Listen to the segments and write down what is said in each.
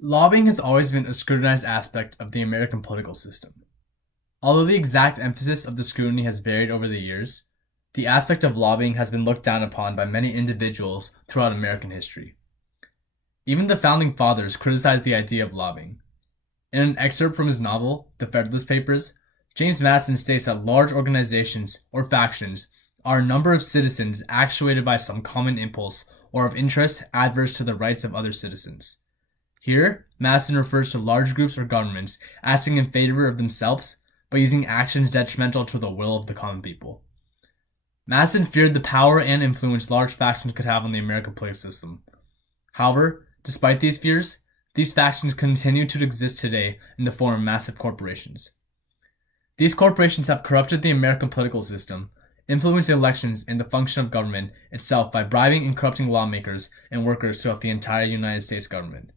Lobbying has always been a scrutinized aspect of the American political system. Although the exact emphasis of the scrutiny has varied over the years, the aspect of lobbying has been looked down upon by many individuals throughout American history. Even the founding fathers criticized the idea of lobbying. In an excerpt from his novel, The Federalist Papers, James Madison states that large organizations or factions are a number of citizens actuated by some common impulse or of interest adverse to the rights of other citizens. Here, Madison refers to large groups or governments acting in favor of themselves by using actions detrimental to the will of the common people. Madison feared the power and influence large factions could have on the American political system. However, despite these fears, these factions continue to exist today in the form of massive corporations. These corporations have corrupted the American political system, influenced elections and the function of government itself by bribing and corrupting lawmakers and workers throughout the entire United States government.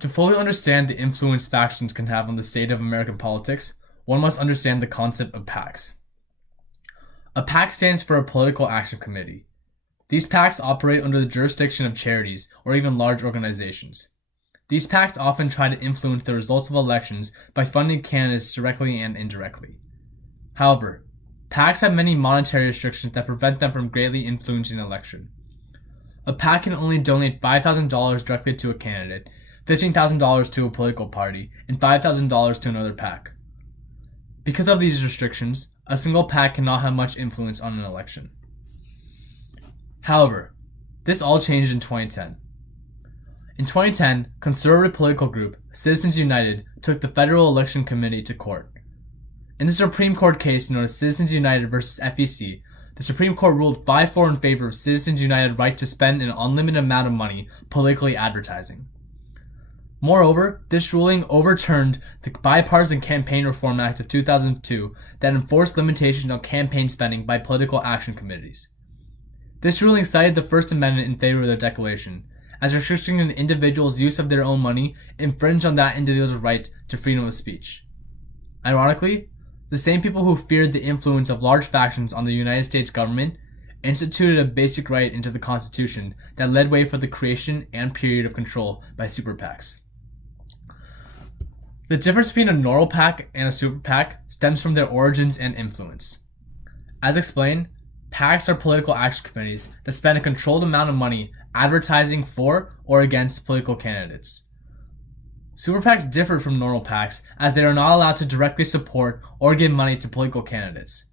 To fully understand the influence factions can have on the state of American politics, one must understand the concept of PACs. A PAC stands for a Political Action Committee. These PACs operate under the jurisdiction of charities or even large organizations. These PACs often try to influence the results of elections by funding candidates directly and indirectly. However, PACs have many monetary restrictions that prevent them from greatly influencing an election. A PAC can only donate $5,000 directly to a candidate, $15,000 to a political party, and $5,000 to another PAC. Because of these restrictions, a single PAC cannot have much influence on an election. However, this all changed in 2010. In 2010, conservative political group Citizens United took the Federal Election Committee to court. In the Supreme Court case known as Citizens United versus FEC, the Supreme Court ruled 5-4 in favor of Citizens United's right to spend an unlimited amount of money politically advertising. Moreover, this ruling overturned the Bipartisan Campaign Reform Act of 2002 that enforced limitations on campaign spending by political action committees. This ruling cited the First Amendment in favor of the Declaration, as restricting an individual's use of their own money infringed on that individual's right to freedom of speech. Ironically, the same people who feared the influence of large factions on the United States government instituted a basic right into the Constitution that led way for the creation and period of control by super PACs. The difference between a normal PAC and a super PAC stems from their origins and influence. As explained, PACs are political action committees that spend a controlled amount of money advertising for or against political candidates. Super PACs differ from normal PACs as they are not allowed to directly support or give money to political candidates.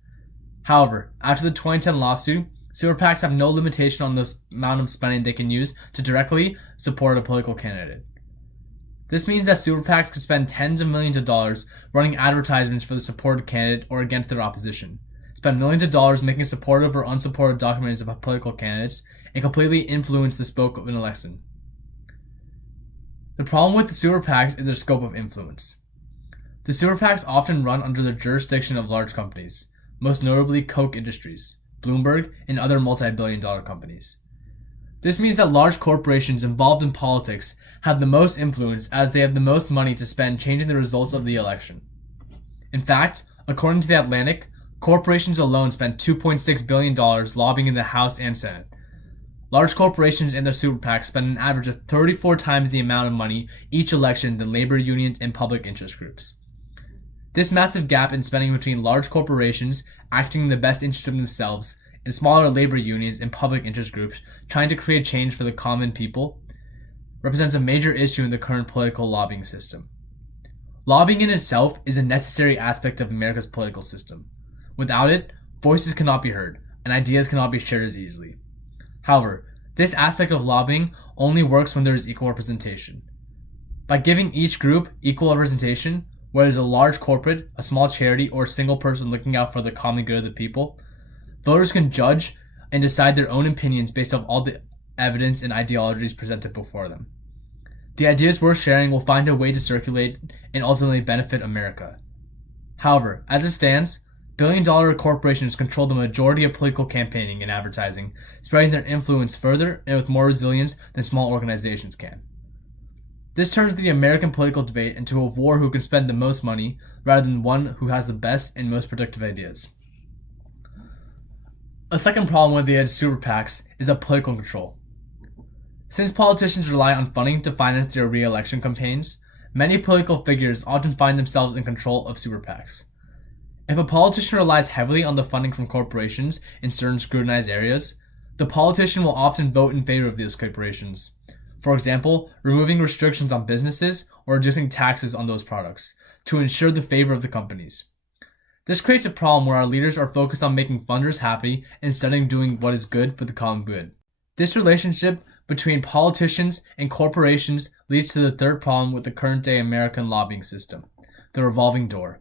However, after the 2010 lawsuit, super PACs have no limitation on the amount of spending they can use to directly support a political candidate. This means that super PACs could spend tens of millions of dollars running advertisements for the supported candidate or against their opposition, spend millions of dollars making supportive or unsupported documentaries about political candidates, and completely influence the scope of an election. The problem with the super PACs is their scope of influence. The super PACs often run under the jurisdiction of large companies, most notably Koch Industries, Bloomberg, and other multi-billion-dollar companies. This means that large corporations involved in politics have the most influence as they have the most money to spend changing the results of the election. In fact, according to The Atlantic, corporations alone spend $2.6 billion lobbying in the House and Senate. Large corporations and their super PACs spend an average of 34 times the amount of money each election than labor unions and public interest groups. This massive gap in spending between large corporations acting in the best interest of themselves and smaller labor unions and public interest groups trying to create change for the common people represents a major issue in the current political lobbying system. Lobbying in itself is a necessary aspect of America's political system. Without it, voices cannot be heard and ideas cannot be shared as easily. However, this aspect of lobbying only works when there is equal representation. By giving each group equal representation, whether it's a large corporate, a small charity, or a single person looking out for the common good of the people, voters can judge and decide their own opinions based on all the evidence and ideologies presented before them. The ideas we're sharing will find a way to circulate and ultimately benefit America. However, as it stands, billion-dollar corporations control the majority of political campaigning and advertising, spreading their influence further and with more resilience than small organizations can. This turns the American political debate into a war who can spend the most money rather than one who has the best and most productive ideas. A second problem with the super PACs is political control. Since politicians rely on funding to finance their re-election campaigns, many political figures often find themselves in control of super PACs. If a politician relies heavily on the funding from corporations in certain scrutinized areas, the politician will often vote in favor of these corporations. For example, removing restrictions on businesses or reducing taxes on those products to ensure the favor of the companies. This creates a problem where our leaders are focused on making funders happy instead of doing what is good for the common good. This relationship between politicians and corporations leads to the third problem with the current-day American lobbying system, the revolving door.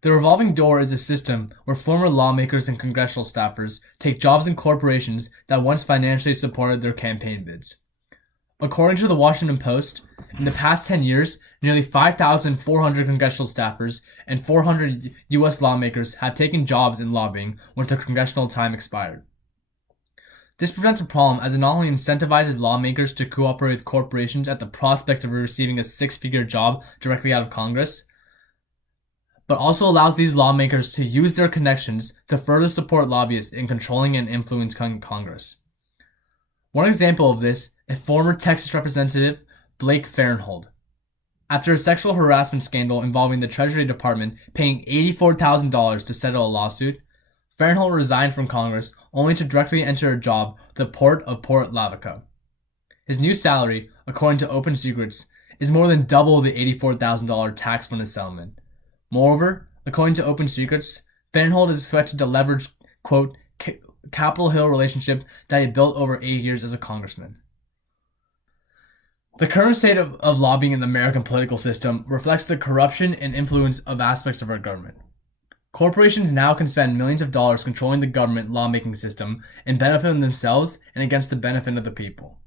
The revolving door is a system where former lawmakers and congressional staffers take jobs in corporations that once financially supported their campaign bids. According to the Washington Post, in the past 10 years, nearly 5,400 congressional staffers and 400 U.S. lawmakers have taken jobs in lobbying once their congressional time expired. This presents a problem as it not only incentivizes lawmakers to cooperate with corporations at the prospect of receiving a six-figure job directly out of Congress, but also allows these lawmakers to use their connections to further support lobbyists in controlling and influencing Congress. One example of this is former Texas Representative Blake Farenthold. After a sexual harassment scandal involving the Treasury Department paying $84,000 to settle a lawsuit, Farenthold resigned from Congress only to directly enter a job at the port of Port Lavaca. His new salary, according to Open Secrets, is more than double the $84,000 tax-funded settlement. Moreover, according to Open Secrets, Farenthold is expected to leverage, quote, Capitol Hill relationship that he built over 8 years as a congressman. The current state of lobbying in the American political system reflects the corruption and influence of aspects of our government. Corporations now can spend millions of dollars controlling the government lawmaking system and benefiting themselves and against the benefit of the people.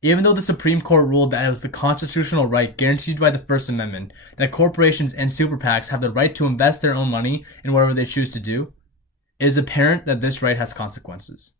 Even though the Supreme Court ruled that it was the constitutional right guaranteed by the First Amendment that corporations and super PACs have the right to invest their own money in whatever they choose to do, it is apparent that this right has consequences.